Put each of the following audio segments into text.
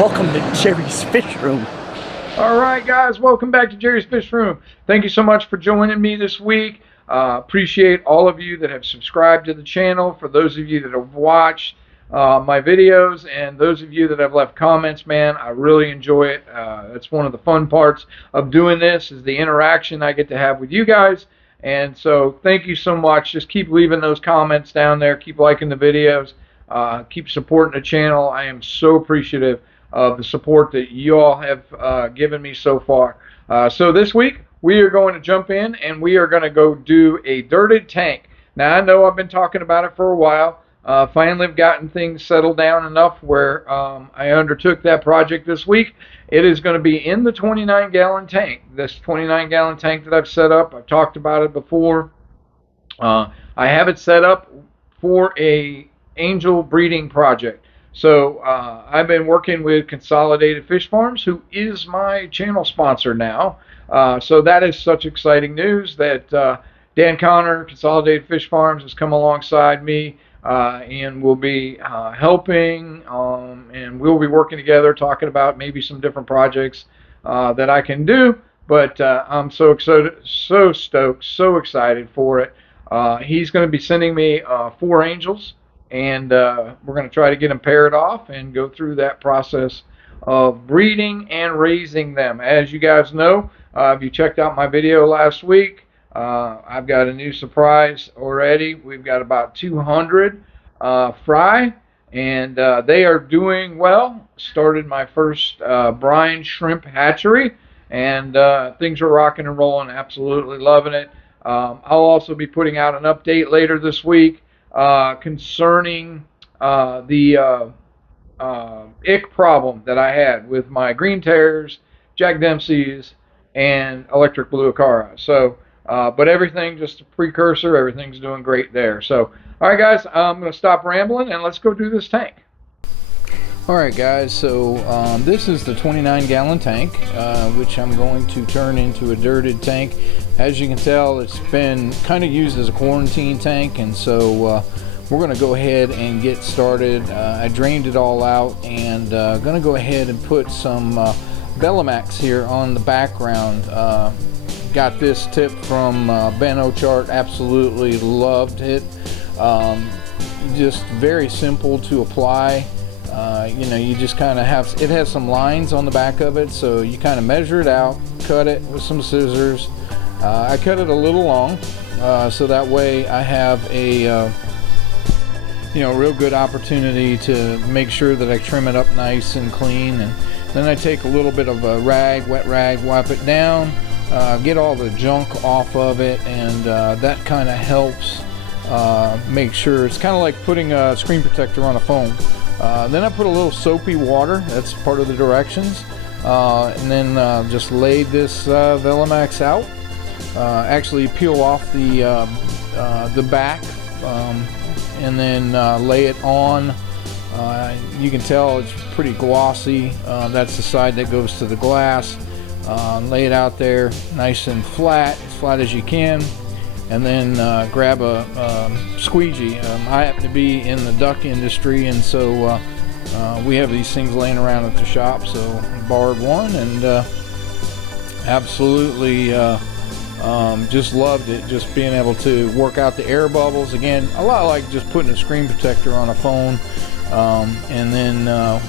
Welcome to Jerry's Fish Room. Alright guys, welcome back to Jerry's Fish Room. Thank you so much for joining me this week. Appreciate all of you that have subscribed to the channel. For those of you that have watched my videos and those of you that have left comments, man, I really enjoy it. That's one of the fun parts of doing this, is the interaction I get to have with you guys. And so thank you so much. Just keep leaving those comments down there. Keep liking the videos. Keep supporting the channel. I am so appreciative of the support that you all have given me so far. So this week we are going to jump in and we are going to go do a dirted tank. Now I know I've been talking about it for a while. Finally I've gotten things settled down enough where I undertook that project this week. It is going to be in the 29-gallon tank. This 29-gallon tank that I've set up, I've talked about it before. I have it set up for a angel breeding project. So I've been working with Consolidated Fish Farms, who is my channel sponsor now. So that is such exciting news that Dan Connor, Consolidated Fish Farms, has come alongside me and will be helping, and we'll be working together talking about maybe some different projects that I can do. But I'm so excited, so stoked, so excited for it. He's going to be sending me 4 angels. And we're going to try to get them paired off and go through that process of breeding and raising them. As you guys know, if you checked out my video last week, I've got a new surprise already. We've got about 200 fry, and they are doing well. Started my first brine shrimp hatchery, and things are rocking and rolling. Absolutely loving it. I'll also be putting out an update later this week concerning the ick problem that I had with my green terriers, Jack Dempsey's, and electric blue Acara. So, but everything, just a precursor, everything's doing great there. So, all right, guys, I'm going to stop rambling and let's go do this tank. Alright guys, so this is the 29-gallon tank, which I'm going to turn into a dirted tank. As you can tell, it's been kind of used as a quarantine tank, and so we're going to go ahead and get started. I drained it all out, and going to go ahead and put some Belamax here on the background. Got this tip from Ben Ochart, absolutely loved it. Just very simple to apply. You know, you just kind of have, it has some lines on the back of it, so you kind of measure it out, cut it with some scissors. I cut it a little long, so that way I have a you know, real good opportunity to make sure that I trim it up nice and clean. And then I take a little bit of a rag, wet rag, wipe it down, get all the junk off of it, and that kind of helps make sure. It's kind of like putting a screen protector on a phone. Then I put a little soapy water, that's part of the directions, and then just laid this Velamax out. Actually peel off the back, and then lay it on. You can tell it's pretty glossy. That's the side that goes to the glass. Lay it out there nice and flat, as flat as you can. And then grab a squeegee. I happen to be in the duck industry, and so we have these things laying around at the shop, so I borrowed one, and absolutely just loved it, just being able to work out the air bubbles. Again, a lot like just putting a screen protector on a phone. And then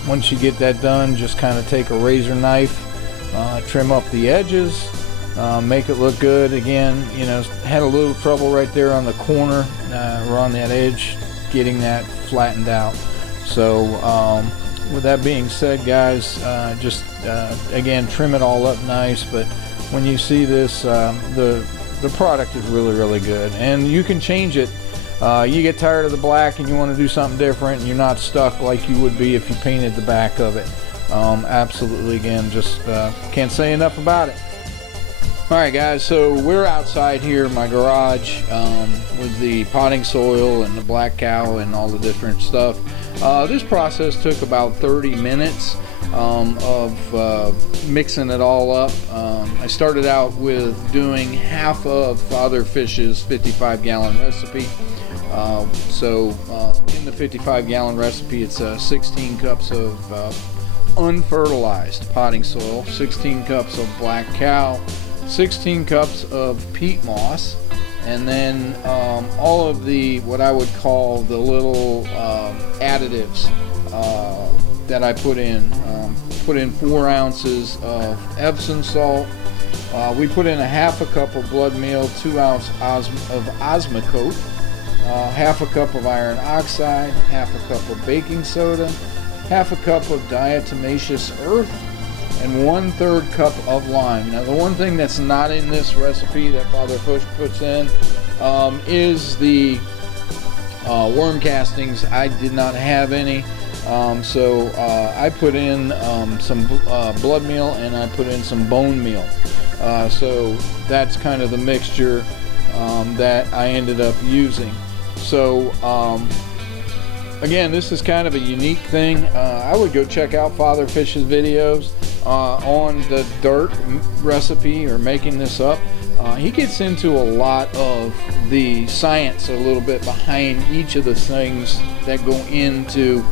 once you get that done, just kind of take a razor knife, trim up the edges, make it look good. Again, you know, had a little trouble right there on the corner or on that edge, getting that flattened out. So with that being said, guys, just again, trim it all up nice. But when you see this, the product is really good, and you can change it. You get tired of the black and you want to do something different, and you're not stuck like you would be if you painted the back of it. Absolutely, again, just can't say enough about it. Alright guys, so we're outside here in my garage with the potting soil and the black cow and all the different stuff. This process took about 30 minutes of mixing it all up. I started out with doing half of Father Fish's 55-gallon recipe. In the 55-gallon recipe, it's 16 cups of unfertilized potting soil, 16 cups of black cow, 16 cups of peat moss, and then all of the what I would call the little additives that I put in. Put in 4 ounces of Epsom salt. We put in a half a cup of blood meal, 2 ounces of Osmocote, half a cup of iron oxide, half a cup of baking soda, half a cup of diatomaceous earth, and 1/3 cup of lime. Now the one thing that's not in this recipe that Father Fish puts in is the worm castings. I did not have any, so I put in some blood meal, and I put in some bone meal. So that's kind of the mixture that I ended up using. So again, this is kind of a unique thing. I would go check out Father Fish's videos on the dirt recipe or making this up. He gets into a lot of the science a little bit behind each of the things that go into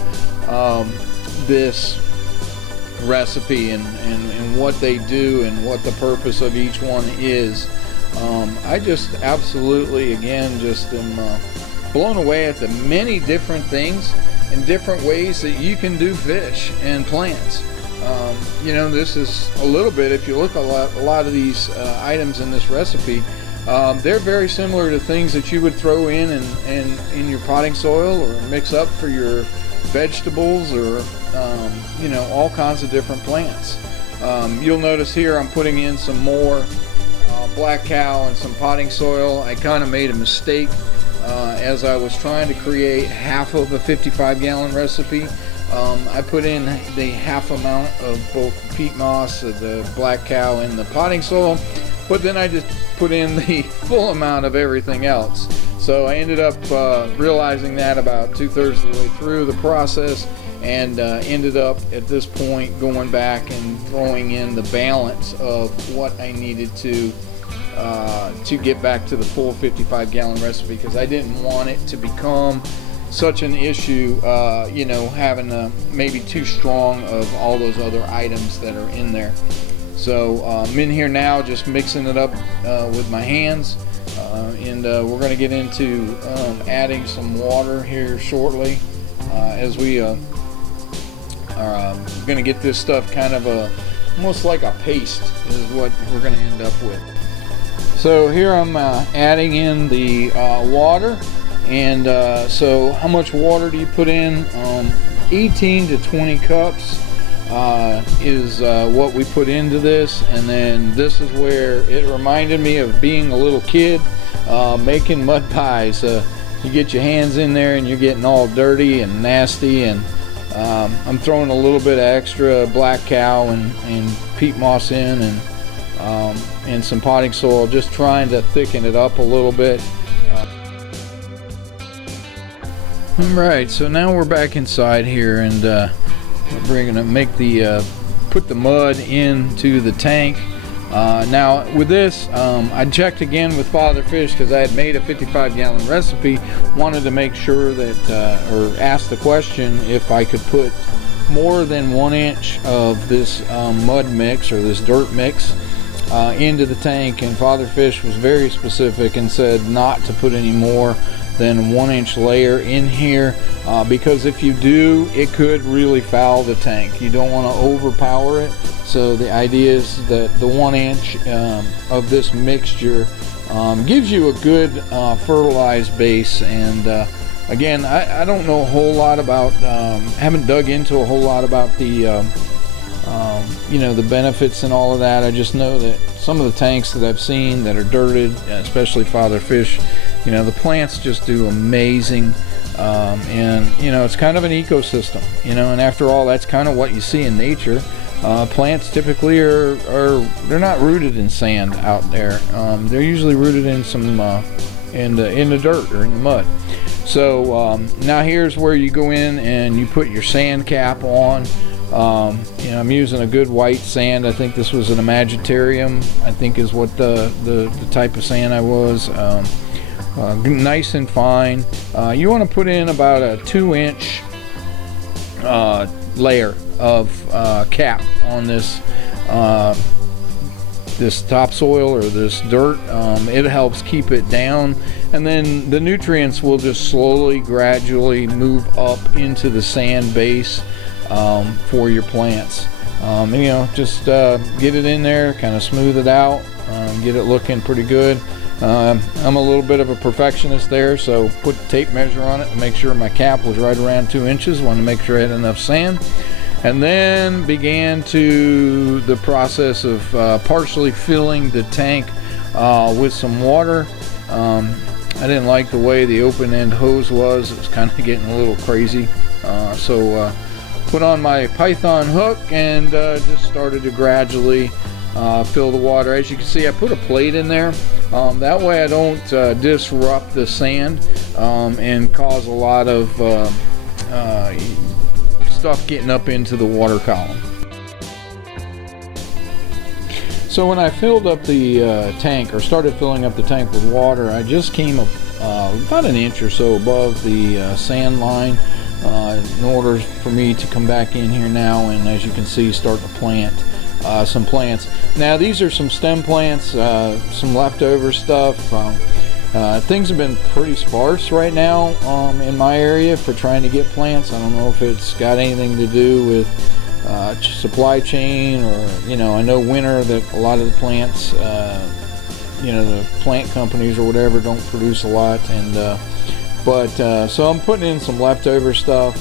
this recipe and what they do and what the purpose of each one is. I just absolutely, again, just am blown away at the many different things and different ways that you can do fish and plants. You know, this is a little bit, if you look a lot of these items in this recipe, they're very similar to things that you would throw in your potting soil or mix up for your vegetables or you know, all kinds of different plants. You'll notice here I'm putting in some more black cow and some potting soil. I kind of made a mistake as I was trying to create half of a 55-gallon recipe. I put in the half amount of both peat moss, the black cow, and the potting soil, but then I just put in the full amount of everything else. So I ended up realizing that about 2/3 of the way through the process, and ended up at this point going back and throwing in the balance of what I needed to get back to the full 55-gallon recipe, because I didn't want it to become such an issue, you know, having maybe too strong of all those other items that are in there. So I'm in here now just mixing it up with my hands, and we're going to get into adding some water here shortly as we are going to get this stuff kind of almost like a paste is what we're going to end up with. So here I'm adding in the water, and so how much water do you put in? 18 to 20 cups is what we put into this, and then this is where it reminded me of being a little kid making mud pies. You get your hands in there and you're getting all dirty and nasty, and I'm throwing a little bit of extra black cow and peat moss in, and some potting soil, just trying to thicken it up a little bit. Alright, so now we're back inside here, and we're going to make put the mud into the tank. Now with this, I checked again with Father Fish because I had made a 55-gallon recipe. Wanted to make sure that, or ask the question if I could put more than 1 inch of this mud mix or this dirt mix into the tank, and Father Fish was very specific and said not to put any more than 1 inch layer in here, because if you do, it could really foul the tank. You don't want to overpower it. So the idea is that the 1 inch of this mixture gives you a good fertilized base. And again, I don't know a whole lot about, haven't dug into a whole lot about the you know, the benefits and all of that. I just know that some of the tanks that I've seen that are dirted, especially Father Fish, you know, the plants just do amazing, and you know, it's kind of an ecosystem, you know, and after all, that's kind of what you see in nature. Plants typically are they're not rooted in sand out there. They're usually rooted in some in the dirt or in the mud. So now here's where you go in and you put your sand cap on. You know, I'm using a good white sand. I think this was an Imagitarium, I think is what the type of sand I was. Nice and fine. You want to put in about a 2 inch layer of cap on this this topsoil or this dirt. It helps keep it down, and then the nutrients will just slowly, gradually move up into the sand base for your plants. You know, just get it in there, kind of smooth it out, get it looking pretty good. I'm a little bit of a perfectionist there, so put the tape measure on it to make sure my cap was right around 2 inches. Wanted to make sure I had enough sand, and then began to the process of partially filling the tank with some water. I didn't like the way the open-end hose was. It was kind of getting a little crazy, so put on my Python hook and just started to gradually fill the water. As you can see, I put a plate in there. That way I don't disrupt the sand and cause a lot of stuff getting up into the water column. So when I filled up the tank, or started filling up the tank with water, I just came up about an inch or so above the sand line in order for me to come back in here now and, as you can see, start to plant some plants. Now these are some stem plants, some leftover stuff. Things have been pretty sparse right now in my area for trying to get plants. I don't know if it's got anything to do with supply chain, or, you know, I know winter that a lot of the plants, you know, the plant companies or whatever don't produce a lot, and so I'm putting in some leftover stuff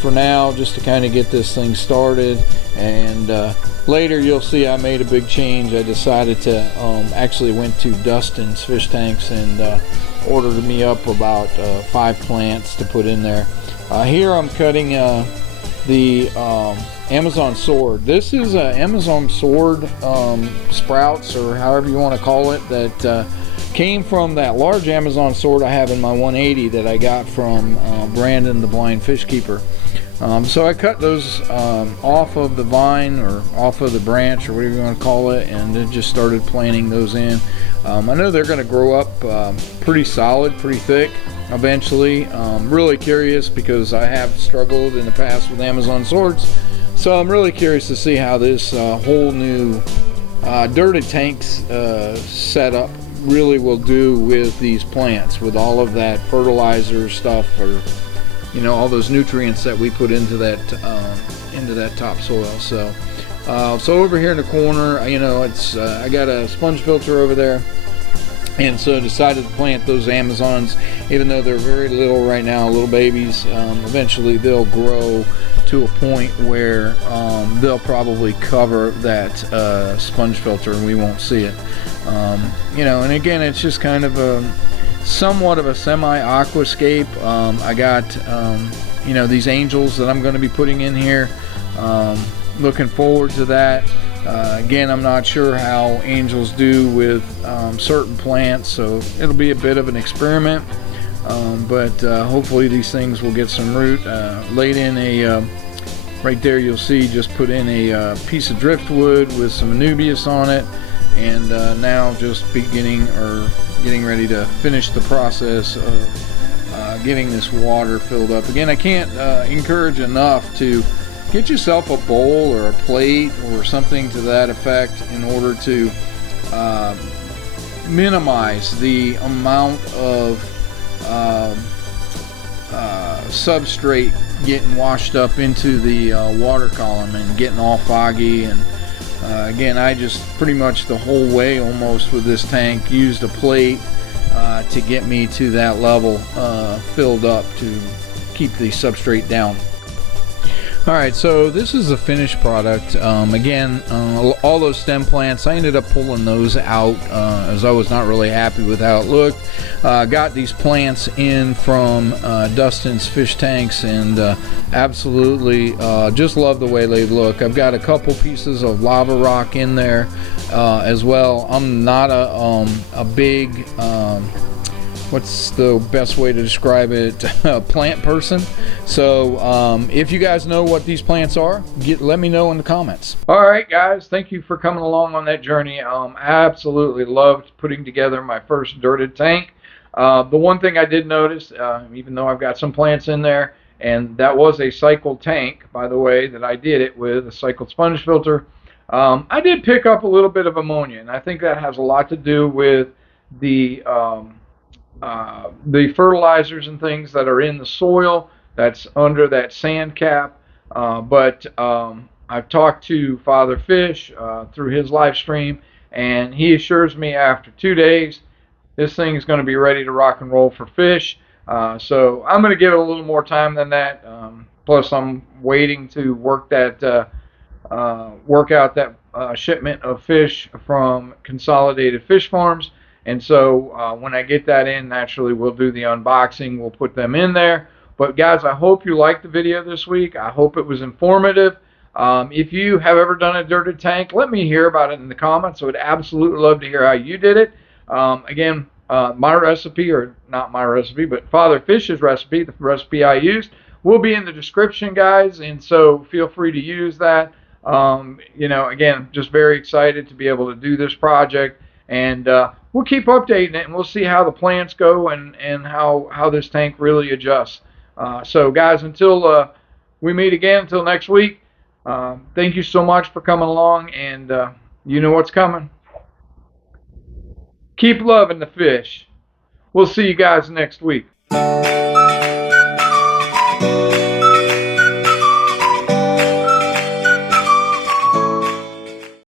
for now, just to kind of get this thing started. And later you'll see I made a big change. I decided to actually went to Dustin's fish tanks and ordered me up about 5 plants to put in there. Here I'm cutting the Amazon sword. This is a Amazon sword sprouts, or however you want to call it, that came from that large Amazon sword I have in my 180 that I got from Brandon the blind fish keeper. So I cut those off of the vine, or off of the branch, or whatever you want to call it, and then just started planting those in. I know they're going to grow up pretty solid, pretty thick eventually. Really curious, because I have struggled in the past with Amazon swords, so I'm really curious to see how this whole new dirted tanks setup really will do with these plants, with all of that fertilizer stuff, or, you know, all those nutrients that we put into that topsoil. So over here in the corner, you know, it's I got a sponge filter over there, and so decided to plant those Amazons. Even though they're very little right now, little babies, eventually they'll grow to a point where they'll probably cover that sponge filter and we won't see it. You know, and again, it's just kind of a somewhat of a semi-aquascape. I got you know, these angels that I'm going to be putting in here. Looking forward to that. Again, I'm not sure how angels do with certain plants, so it'll be a bit of an experiment, but hopefully these things will get some root. Laid in a right there, you'll see, just put in a piece of driftwood with some anubias on it, and now just getting ready to finish the process of getting this water filled up. Again, I can't encourage enough to get yourself a bowl or a plate or something to that effect in order to minimize the amount of substrate getting washed up into the water column and getting all foggy. And again, I just pretty much the whole way almost with this tank used a plate to get me to that level filled up to keep the substrate down. Alright, so this is the finished product. Again, all those stem plants, I ended up pulling those out as I was not really happy with how it looked. Got these plants in from Dustin's fish tanks, and absolutely just love the way they look. I've got a couple pieces of lava rock in there as well. I'm not a big what's the best way to describe it, plant person. So if you guys know what these plants are, let me know in the comments. All right, guys, thank you for coming along on that journey. Absolutely loved putting together my first dirted tank. The one thing I did notice, even though I've got some plants in there, And that was a cycled tank, by the way, that I did it with, a cycled sponge filter. I did pick up a little bit of ammonia, and I think that has a lot to do with the fertilizers and things that are in the soil that's under that sand cap. But I've talked to Father Fish through his live stream, and he assures me after 2 days this thing is going to be ready to rock and roll for fish. So I'm going to give it a little more time than that. Plus, I'm waiting to work out that shipment of fish from Consolidated Fish Farms. And so when I get that in, naturally we'll do the unboxing. We'll put them in there. But guys, I hope you liked the video this week. I hope it was informative. If you have ever done a dirted tank, let me hear about it in the comments. I would absolutely love to hear how you did it. Again, my recipe, or not my recipe, but Father Fish's recipe, the recipe I used, will be in the description, guys. And so feel free to use that. Again, just very excited to be able to do this project. And we'll keep updating it, and we'll see how the plants go and how this tank really adjusts. So, guys, until we meet again, until next week, thank you so much for coming along, and you know what's coming. Keep loving the fish. We'll see you guys next week.